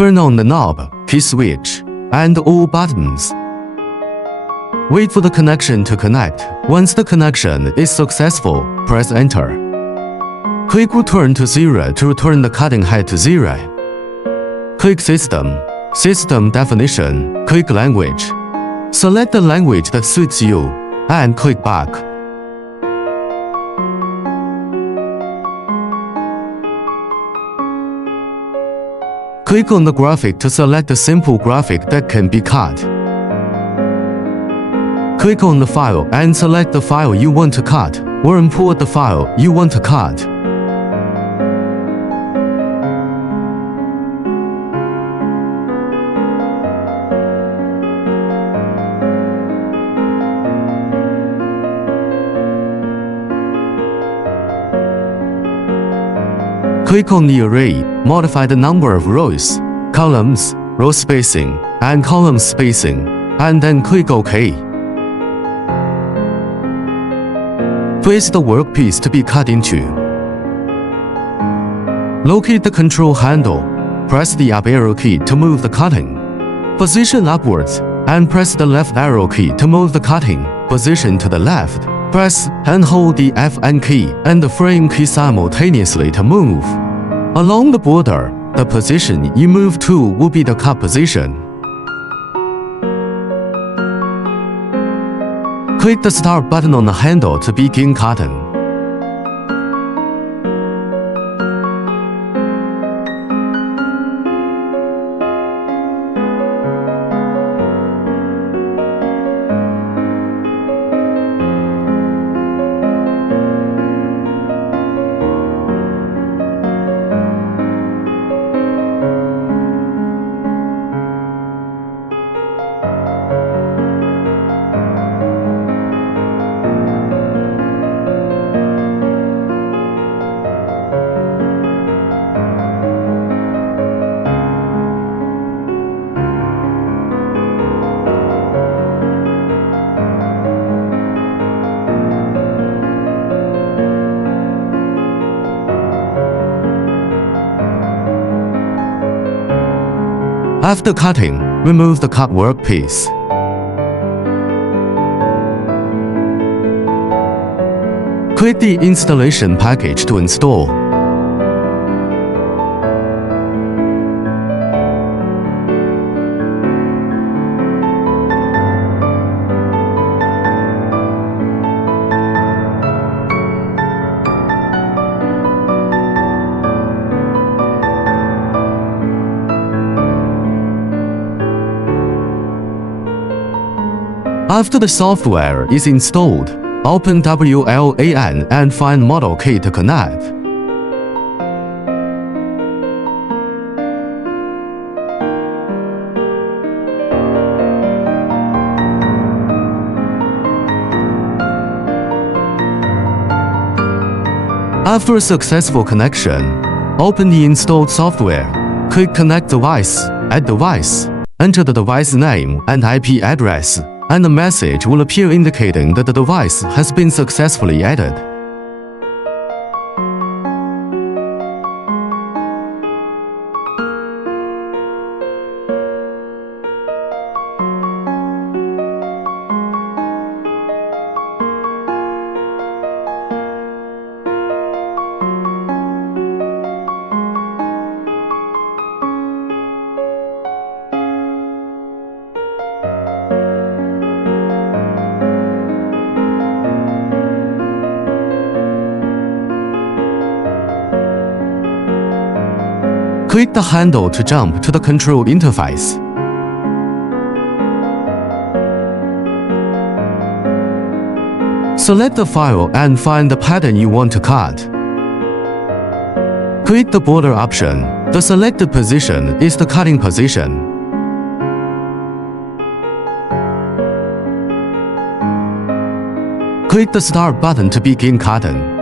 Turn on the knob, key switch, and all buttons. Wait for the connection to connect. Once the connection is successful, press Enter. Click Return to 0 to return the cutting head to 0. Click System. System Definition. Click Language. Select the language that suits you, and click Back. Click on the graphic to select a simple graphic that can be cut. Click on the file and select the file you want to cut, or import the file you want to cut. Click on the array, modify the number of rows, columns, row spacing, and column spacing, and then click OK. Place the workpiece to be cut into. Locate the control handle. Press the up arrow key to move the cutting position upwards, and press the left arrow key to move the cutting position to the left. Press and hold the Fn key and the frame key simultaneously to move. Along the border, the position you move to will be the cut position. Click the Start button on the handle to begin cutting. After cutting, remove the cut workpiece. Click the installation package to install. After the software is installed, open WLAN and find model key to connect. After a successful connection, open the installed software. Click Connect Device, Add Device, enter the device name and IP address, and a message will appear indicating that the device has been successfully added. Click the handle to jump to the control interface. Select the file and find the pattern you want to cut. Click the border option. The selected position is the cutting position. Click the Start button to begin cutting.